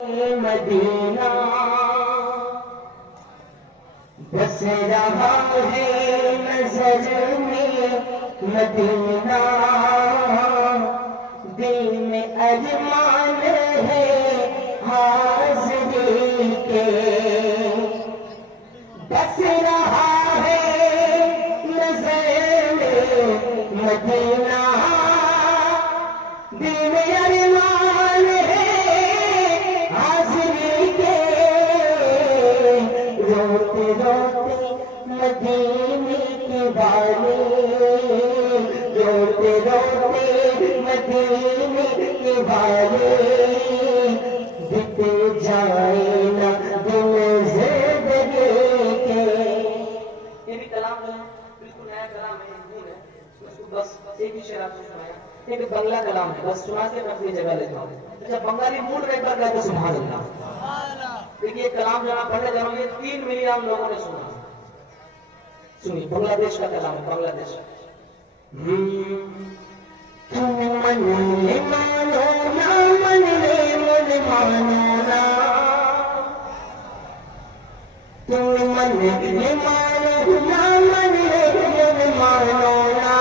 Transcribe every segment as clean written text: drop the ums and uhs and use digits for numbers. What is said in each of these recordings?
Medina बस रहा है नजर में मदीना, दिल में अरमान है हाज़िरी के। बस रहा है नजर में मदीना, दिल में अरमान है हाज़िरी के। रोते रोते मदीने के वाले, रोते रोते मदीने के वाले, बीते जाए ना दिन ज़िंदगी के। ये भी कलाम है, बिल्कुल नया कलाम है, हिंदी है। उसको बस एक ही शेर आपको सुनाया, एक बंगला कलाम है, बस सुना के मैं अपनी जगह लेता हूँ। अच्छा, बंगाली मूड में एक बार गाते सुभान अल्लाह। देखिए कलाम जहाँ पढ़ने जा रहा हूँ, ये 3 मिलियन लोगों ने सुना। सुनिए, बांग्लादेश का कलाम है, बांग्लादेश। तुम मन ले मानो ना, मन ले मन मानो ना, तुम मन ले मानो ना, मन ले मन मानो ना,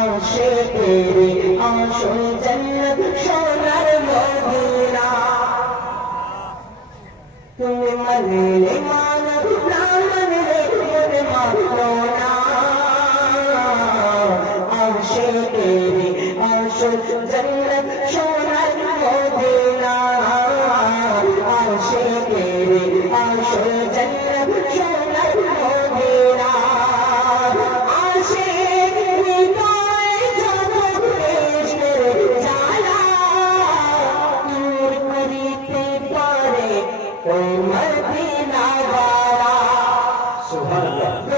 आशे तेरे आशो जन्नत सोनर मदीना। तुम मन ले मानो ना, मन ले मन मानो ना, आशे तेरे आशो जन्नत सोनर मदीना, आशे तेरे आशो जन्नत सोनर मदीना। आशे निकाय जानो पेश करे जाला, नूर करीते पारे कोई मदीना वाला। सुभान अल्लाह।